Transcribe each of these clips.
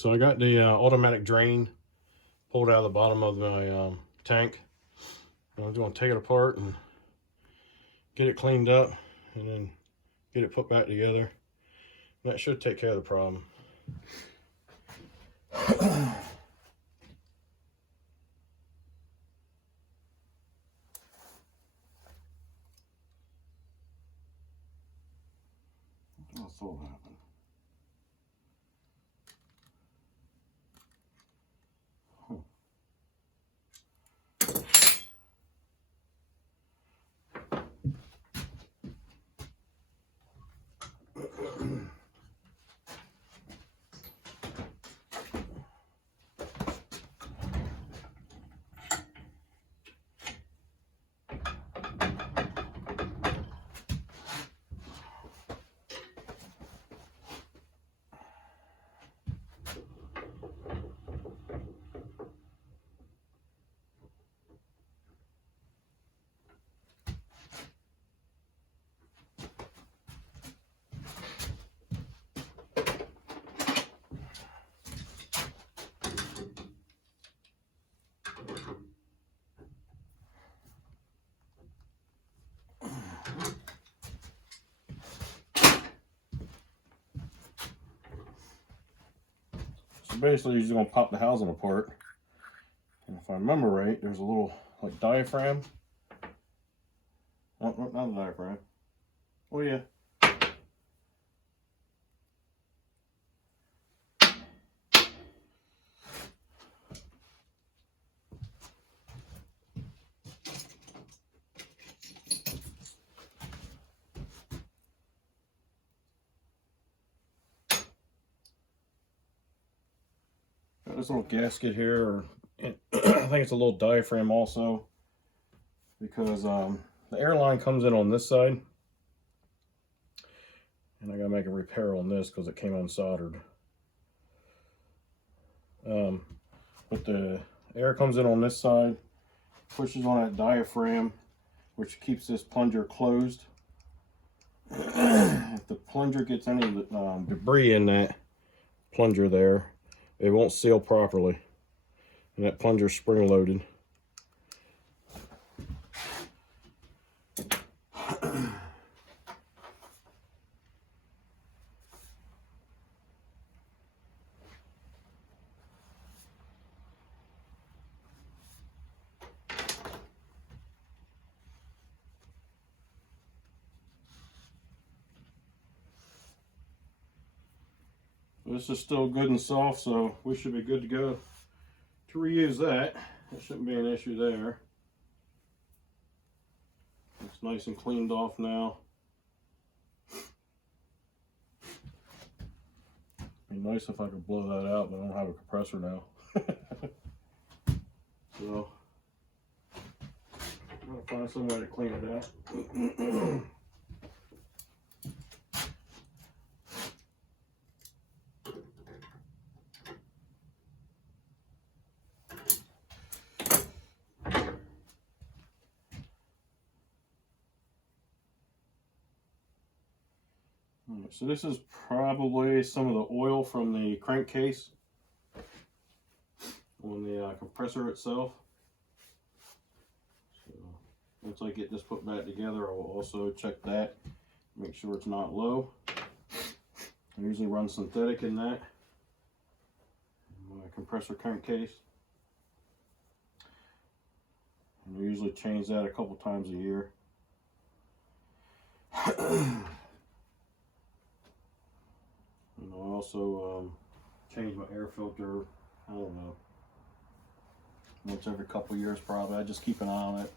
So I got the automatic drain pulled out of the bottom of my tank. I'm just going to take it apart and get it cleaned up and then get it put back together. And that should take care of the problem. What's all happened? So basically you're just going to pop the housing apart. And if I remember right, there's a little like diaphragm. Oh, not a diaphragm. Oh yeah. Got this little gasket here, or I think it's a little diaphragm also, because the air line comes in on this side, and I gotta make a repair on this because it came unsoldered. But the air comes in on this side, pushes on that diaphragm, which keeps this plunger closed. If the plunger gets any debris in that plunger there, it won't seal properly, and that plunger's spring loaded. This is still good and soft, so we should be good to go to reuse that. There shouldn't be an issue there. It's nice and cleaned off now. It'd be nice if I could blow that out, but I don't have a compressor now. So I'm gonna find some way to clean it out. So this is probably some of the oil from the crankcase on the compressor itself. So once I get this put back together, I will also check that, make sure it's not low. I usually run synthetic in that, my compressor crankcase. And I usually change that a couple times a year. And I also change my air filter, I don't know, once every couple years probably. I just keep an eye on it.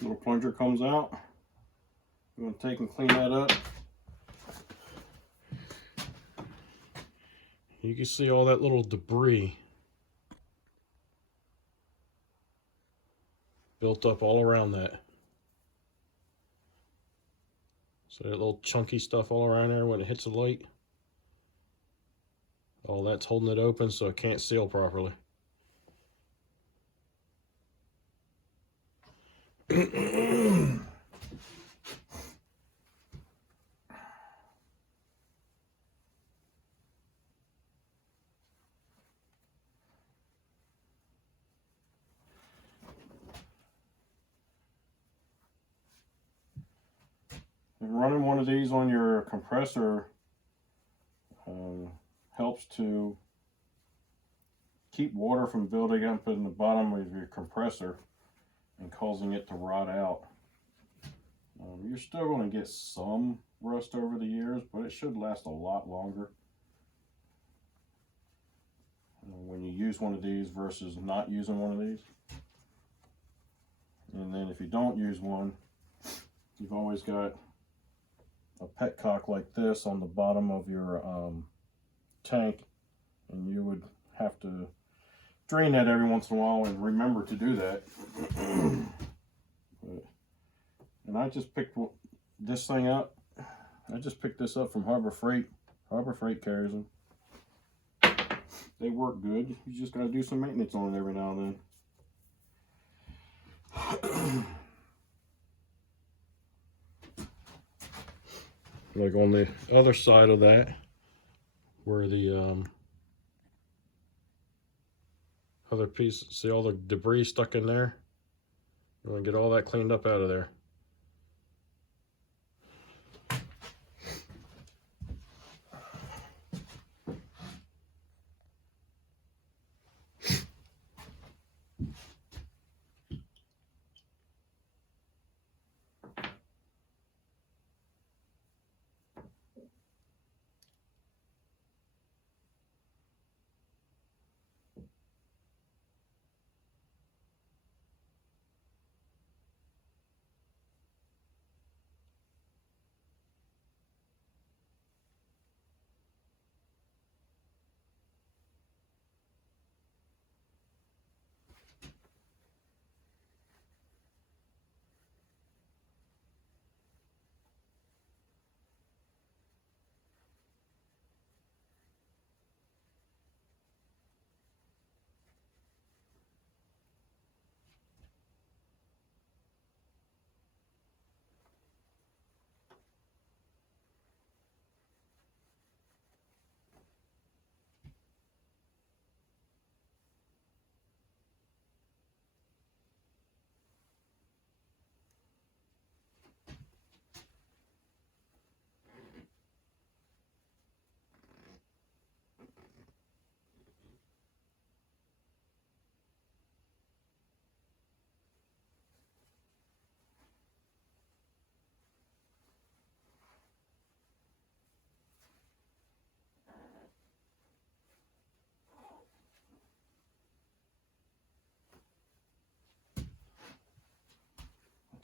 Little plunger comes out. I'm going to take and clean that up. You can see all that little debris built up all around that. So that little chunky stuff all around there when it hits the light, all that's holding it open so it can't seal properly. Running one of these on your compressor helps to keep water from building up in the bottom of your compressor and causing it to rot out. You're still going to get some rust over the years, but it should last a lot longer when you use one of these versus not using one of these. And then if you don't use one, you've always got a petcock like this on the bottom of your tank, and you would have to drain that every once in a while and remember to do that. And I just picked this thing up. I just picked this up from Harbor Freight. Harbor Freight carries them. They work good. You just got to do some maintenance on it every now and then. Like on the other side of that, where the other piece, see all the debris stuck in there? You want to get all that cleaned up out of there.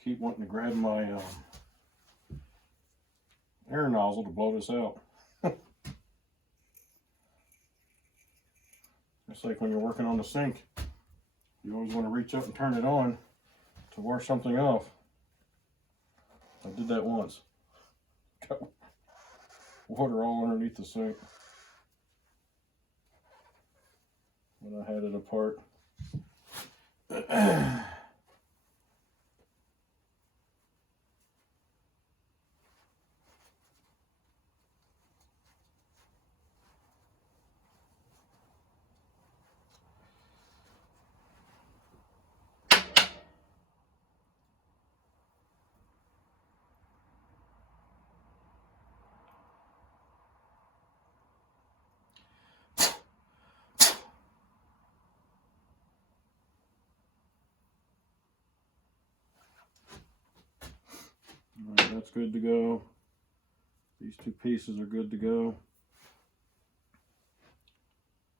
Keep wanting to grab my air nozzle to blow this out. It's like when you're working on the sink, you always want to reach up and turn it on to wash something off. I did that once. Got water all underneath the sink when I had it apart. Alright, that's good to go. These two pieces are good to go.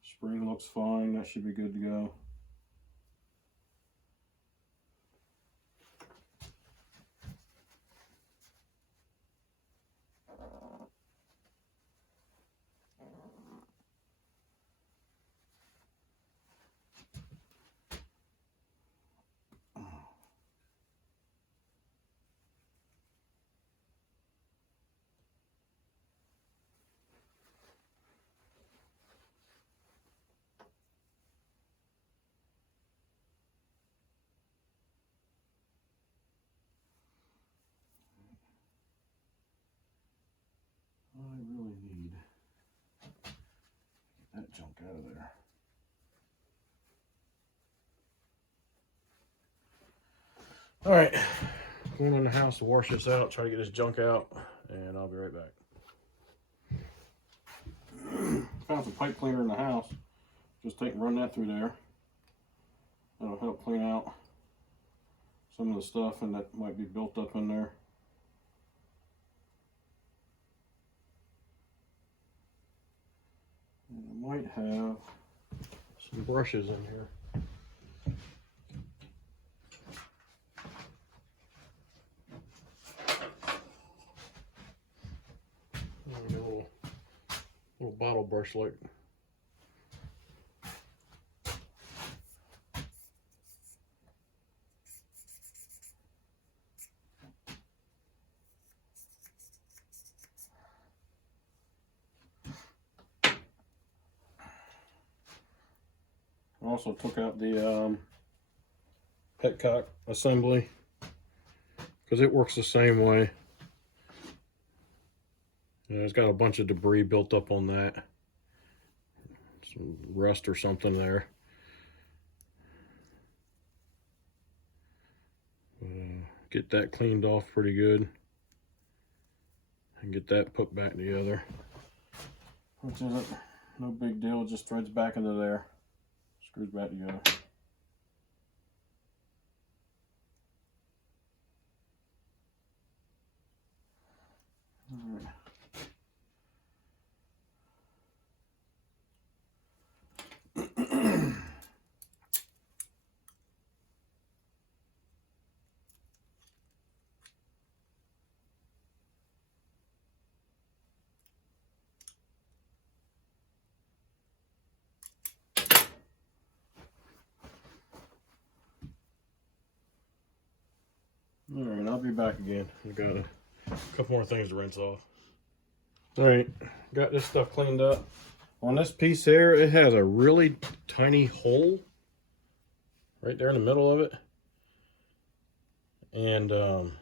Spring looks fine. That should be good to go. out of there. All right, going in the house to wash this out, try to get this junk out, and I'll be right back. Found some pipe cleaner in the house. Just take and run that through there. That'll help clean out some of the stuff and that might be built up in there. And I might have some brushes in here. A little bottle brush like. I also took out the petcock assembly because it works the same way. And it's got a bunch of debris built up on that. Some rust or something there. Get that cleaned off pretty good. And get that put back together. Which isn't no big deal, it just threads back into there. Screws back together. All right. Alright, I'll be back again. I've got a couple more things to rinse off. Alright, got this stuff cleaned up. On this piece here, it has a really tiny hole right there in the middle of it. And I don't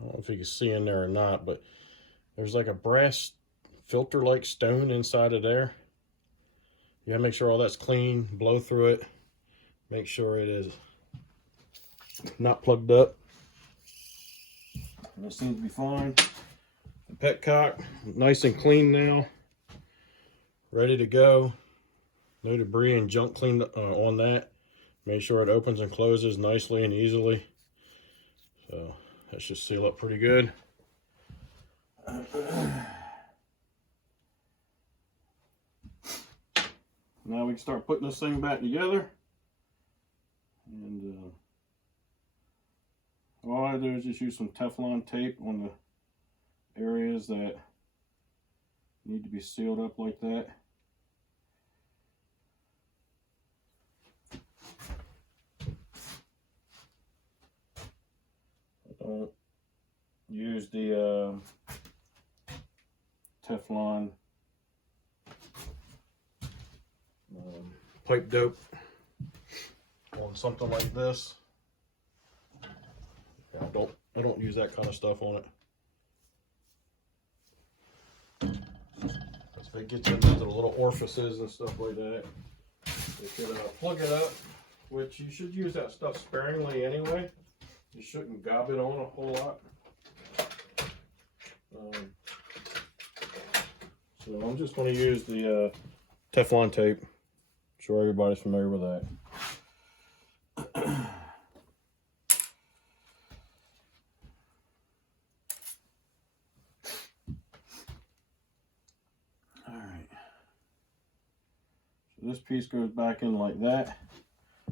know if you can see in there or not, but there's like a brass filter-like stone inside of there. You gotta make sure all that's clean, blow through it, make sure it is not plugged up. And it seems to be fine. The petcock, nice and clean now. Ready to go. No debris and junk cleaned on that. Make sure it opens and closes nicely and easily. So that should seal up pretty good. Now we can start putting this thing back together. And all I do is just use some Teflon tape on the areas that need to be sealed up like that. Don't use the Teflon pipe dope on something like this. Yeah, I don't use that kind of stuff on it. If it gets into the little orifices and stuff like that, you should plug it up, which you should use that stuff sparingly anyway. You shouldn't gob it on a whole lot. So I'm just going to use the Teflon tape. I'm sure everybody's familiar with that. Alright. So this piece goes back in like that.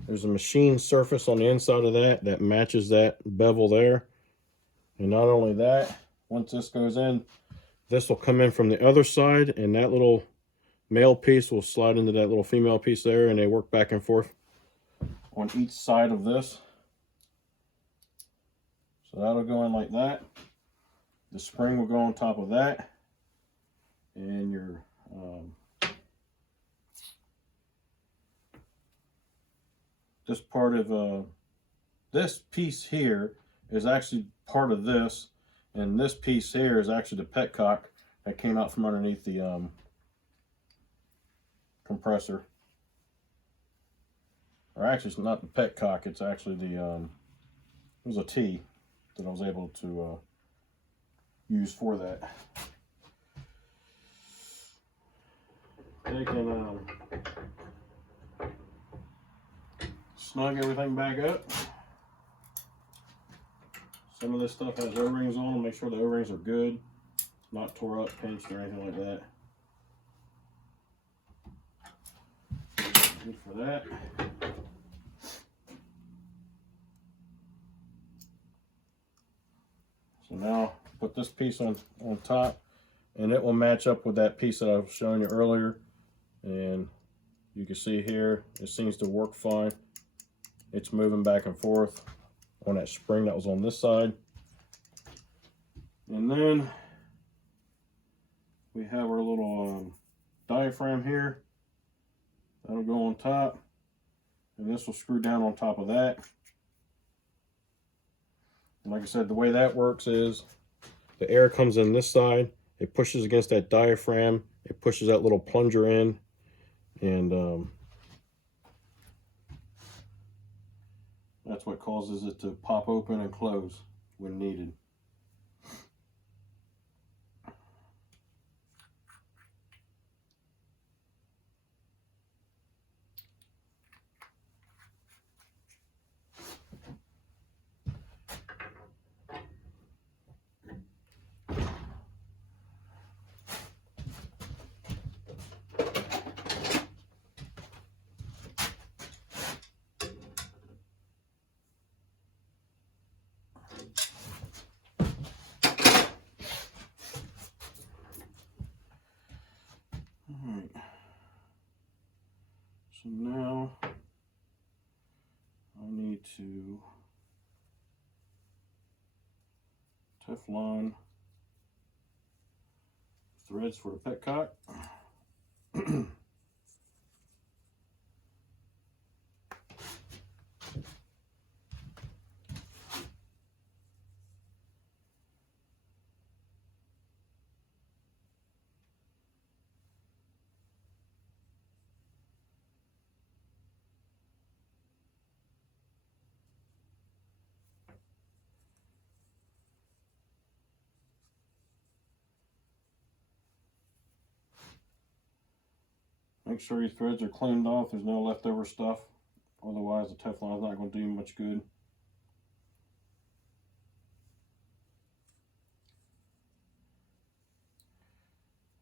There's a machine surface on the inside of that that matches that bevel there. And not only that, once this goes in, this will come in from the other side, and that little male piece will slide into that little female piece there, and they work back and forth on each side of this. So that'll go in like that. The spring will go on top of that, and your this part of this piece here is actually part of this, and this piece here is actually the petcock that came out from underneath the compressor. Or actually, it's not the petcock, it's actually the, it was a T that I was able to use for that. They can snug everything back up. Some of this stuff has O-rings on them. Make sure the O-rings are good, not tore up, pinched, or anything like that. Good for that. So now put this piece on top, and it will match up with that piece that I was showing you earlier. And you can see here, it seems to work fine. It's moving back and forth on that spring that was on this side. And then we have our little diaphragm here. That'll go on top, and this will screw down on top of that. And like I said, the way that works is the air comes in this side, it pushes against that diaphragm, it pushes that little plunger in, and that's what causes it to pop open and close when needed. Alright, so now I need to Teflon threads for the petcock. Make sure your threads are cleaned off, there's no leftover stuff. Otherwise the Teflon is not going to do you much good.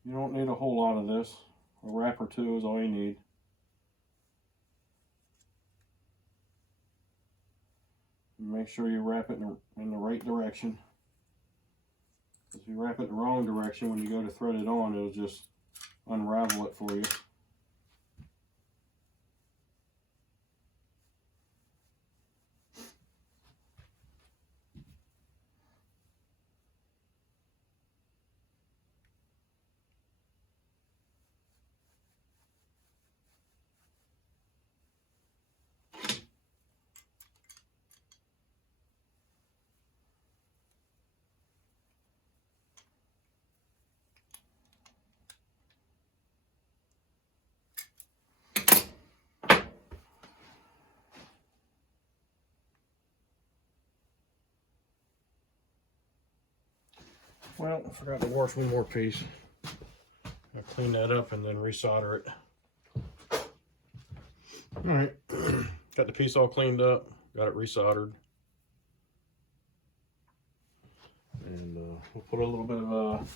You don't need a whole lot of this. A wrap or two is all you need. Make sure you wrap it in the right direction. If you wrap it the wrong direction, when you go to thread it on, it'll just unravel it for you. Well, I forgot to wash one more piece. I'll clean that up and then resolder it. Alright, got the piece all cleaned up, got it resoldered. And we'll put a little bit of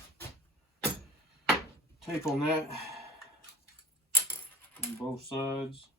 tape on that on both sides.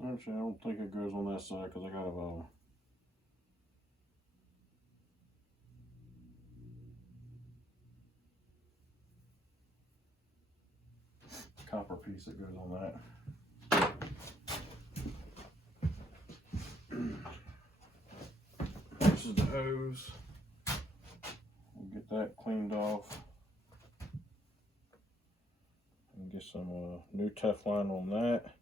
Actually, I don't think it goes on that side because I got a copper piece that goes on that. This is the hose. We'll get that cleaned off and get some new Teflon on that.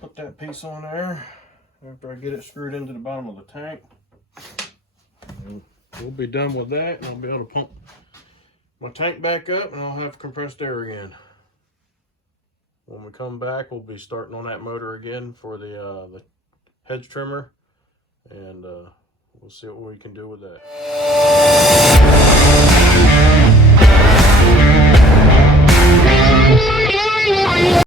Put that piece on there after I get it screwed into the bottom of the tank. And we'll be done with that, and I'll be able to pump my tank back up, and I'll have compressed air again. When we come back, we'll be starting on that motor again for the hedge trimmer, and we'll see what we can do with that.